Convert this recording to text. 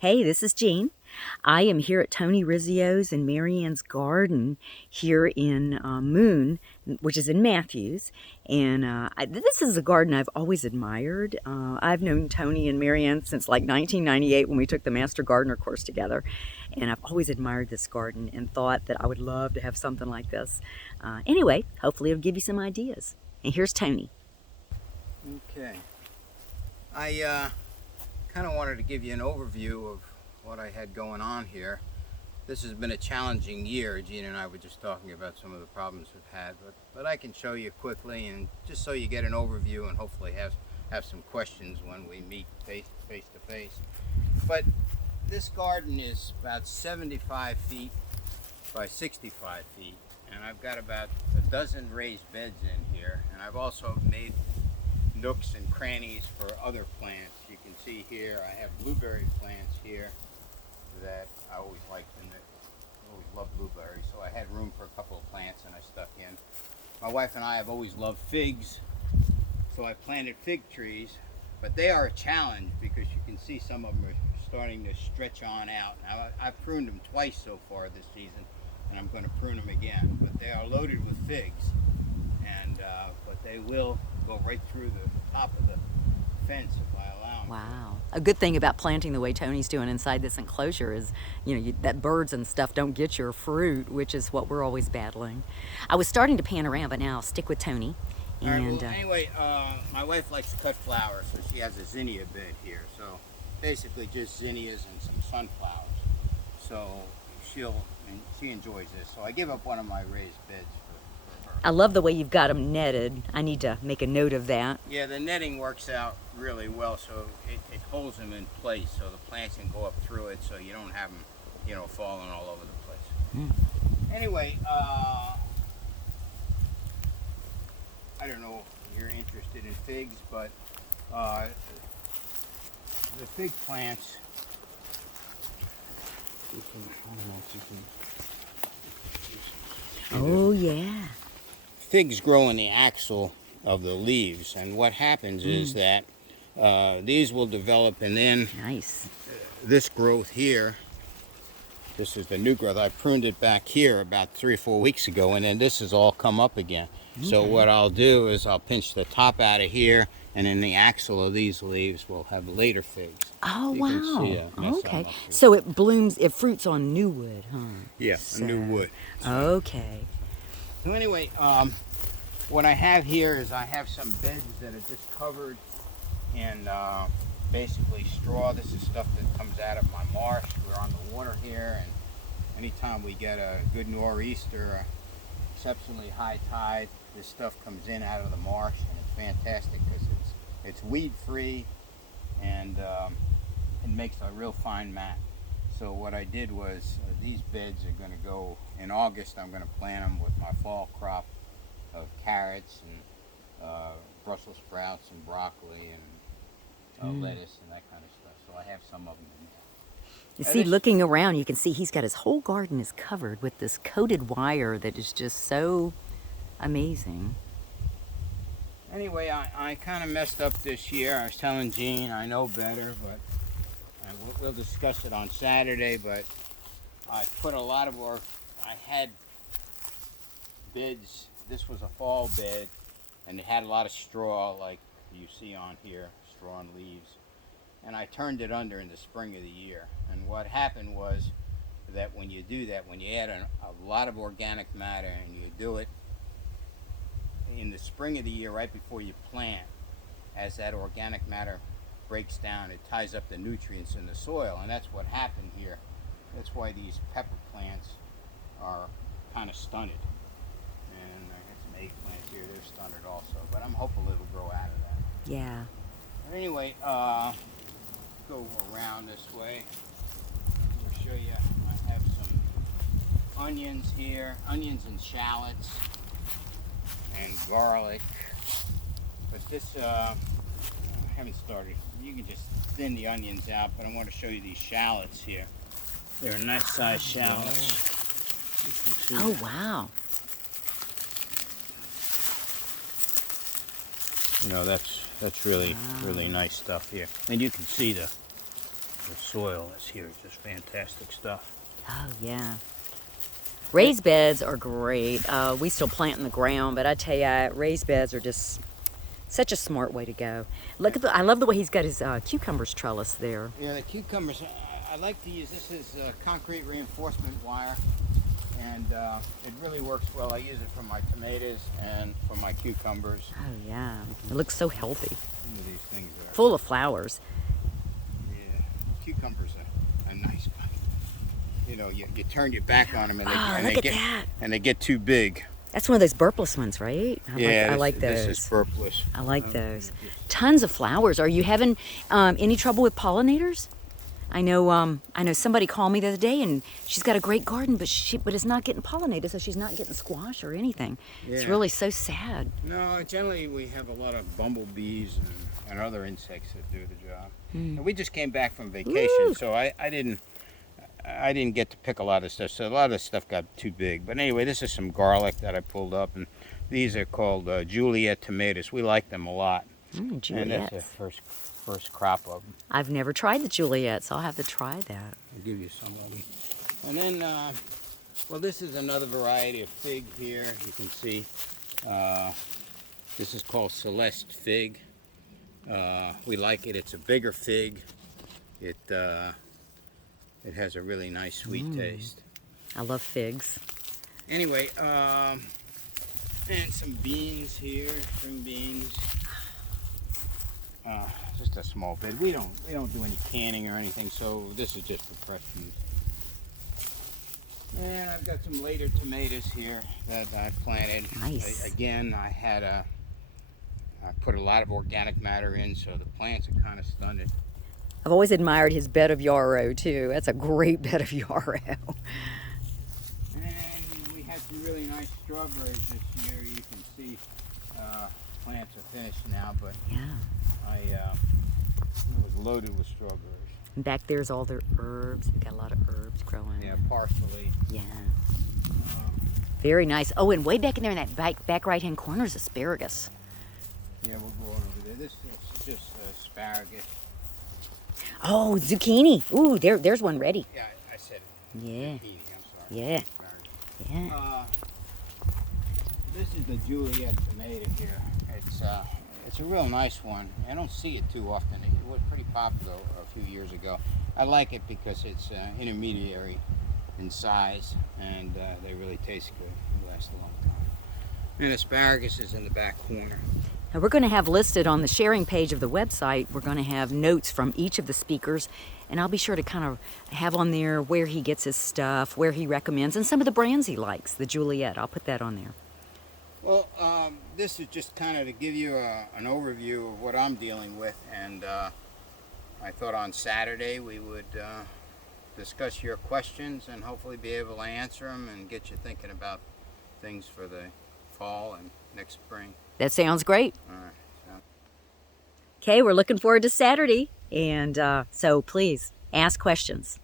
Hey, this is Jean. I am here at Tony Rizzio's and Marianne's garden here in Moon, which is in Matthews. And this is a garden I've always admired. I've known Tony and Marianne since like 1998 when we took the Master Gardener course together. And I've always admired this garden and thought that I would love to have something like this. Anyway, hopefully it'll give you some ideas. And here's Tony. Okay. I kind of wanted to give you an overview of what I had going on here. This has been a challenging year. Gene and I were just talking about some of the problems we've had, but I can show you quickly and just so you get an overview and hopefully have some questions when we meet face to face. But this garden is about 75 feet by 65 feet, and I've got about a dozen raised beds in here, and I've also made nooks and crannies for other plants. You can see here I have blueberry plants here that I always liked, and I always loved blueberries, so I had room for a couple of plants and I stuck in. My wife and I have always loved figs, so I planted fig trees, but they are a challenge because you can see some of them are starting to stretch on out. Now I've pruned them twice so far this season, and I'm going to prune them again, but they are loaded with figs, and but they will go right through the top of the fence if I allow them. Wow. A good thing about planting the way Tony's doing inside this enclosure is, that birds and stuff don't get your fruit, which is what we're always battling. I was starting to pan around, but now I'll stick with Tony. All right, well, anyway, my wife likes to cut flowers, so she has a zinnia bed here. So basically just zinnias and some sunflowers. So she enjoys this. So I give up one of my raised beds for her. I love the way you've got them netted. I need to make a note of that. Yeah, the netting works out really well, so it holds them in place, so the plants can go up through it, so you don't have them, falling all over the place. Anyway, I don't know if you're interested in figs, but the fig plants, Oh, yeah. figs grow in the axil of the leaves, and what happens is that these will develop, and then Nice. this growth here, this is the new growth. I pruned it back here about 3 or 4 weeks ago, and then this has all come up again. So Okay. what I'll do is I'll pinch the top out of here, and in the axil of these leaves we'll have later figs. Oh, You can wow. see a mess Okay. I'm up to. So it blooms, it fruits on new wood, huh? Yeah, a new wood. Okay. So anyway, what I have here is I have some beds that are just covered in basically straw. This is stuff that comes out of my marsh. We're on the water here, and anytime we get a good nor'easter, exceptionally high tide, this stuff comes in out of the marsh, and it's fantastic because it's weed free, and it makes a real fine mat. So what I did was these beds are going to go in August. I'm going to plant them with my fall crop of carrots and Brussels sprouts and broccoli and lettuce and that kind of stuff. So I have some of them in there. You see, looking around, you can see he's got his whole garden is covered with this coated wire that is just so amazing. Anyway, I kind of messed up this year. I was telling Jean I know better, but we'll discuss it on Saturday. But I put a lot of work. I had beds. This was a fall bed, and it had a lot of straw, like you see on here, straw and leaves. And I turned it under in the spring of the year. And what happened was that when you do that, when you add a lot of organic matter and you do it in the spring of the year, right before you plant, as that organic matter breaks down, it ties up the nutrients in the soil, and that's what happened here. That's why these pepper plants are kind of stunted. And I got some eggplants here, they're stunted also, but I'm hopeful it'll grow out of that. Yeah. But anyway, go around this way. I'll show you, I have some onions here, onions and shallots and garlic. But this, I haven't started. You can just thin the onions out, but I want to show you these shallots here. They're nice sized shallots. You can see Oh, that. wow. That's really nice stuff here. And you can see the The soil that's here is just fantastic stuff. Oh, yeah. Raised beds are great. We still plant in the ground, but I tell you, raised beds are just such a smart way to go. Look at I love the way he's got his cucumbers trellis there. Yeah, the cucumbers, I like to use this as concrete reinforcement wire, and it really works well. I use it for my tomatoes and for my cucumbers. Oh, yeah. It looks so healthy. Some of these things are... Full of flowers. Yeah, cucumbers are nice, but you know, you turn your back on them and they get too big. That's one of those burpless ones, right? I like those. This is burpless. I like those. Tons of flowers. Are you having any trouble with pollinators? I know somebody called me the other day, and she's got a great garden, but it's not getting pollinated, so she's not getting squash or anything. Yeah. It's really so sad. No, generally we have a lot of bumblebees and other insects that do the job. And we just came back from vacation, Woo! so I didn't get to pick a lot of stuff, so a lot of the stuff got too big. But anyway, this is some garlic that I pulled up, and these are called Juliet tomatoes. We like them a lot. Juliet. And that's the first crop of them. I've never tried the Juliet, so I'll have to try that. I'll give you some of them. And then, well, this is another variety of fig here. You can see this is called Celeste fig. We like it. It's a bigger fig. It has a really nice sweet taste. I love figs. Anyway, and some beans here, string beans. Just a small bit. We don't do any canning or anything, so this is just for fresh use. And I've got some later tomatoes here that I planted. Nice. Again, I put a lot of organic matter in, so the plants are kind of stunted. I've always admired his bed of yarrow, too. That's a great bed of yarrow. And we had some really nice strawberries this year. You can see plants are finished now, but Yeah. it was loaded with strawberries. And back there's all their herbs. We've got a lot of herbs growing. Yeah, parsley. Yeah. Very nice. Oh, and way back in there in that back right-hand corner is asparagus. Yeah, we'll go on over there. This is just asparagus. Oh, zucchini. Ooh, there's one ready. Yeah, I said Yeah. zucchini, I'm sorry. Yeah. Asparagus. Yeah. This is the Juliet tomato here. It's a real nice one. I don't see it too often. It was pretty popular a few years ago. I like it because it's intermediary in size, and they really taste good. They last a long time. And asparagus is in the back corner. Now we're going to have listed on the sharing page of the website, we're going to have notes from each of the speakers, and I'll be sure to kind of have on there where he gets his stuff, where he recommends, and some of the brands he likes, the Juliet. I'll put that on there. Well, this is just kind of to give you an overview of what I'm dealing with, and I thought on Saturday we would discuss your questions and hopefully be able to answer them and get you thinking about things for the fall and next spring. That sounds great. All right. So. Okay, we're looking forward to Saturday, and so please ask questions.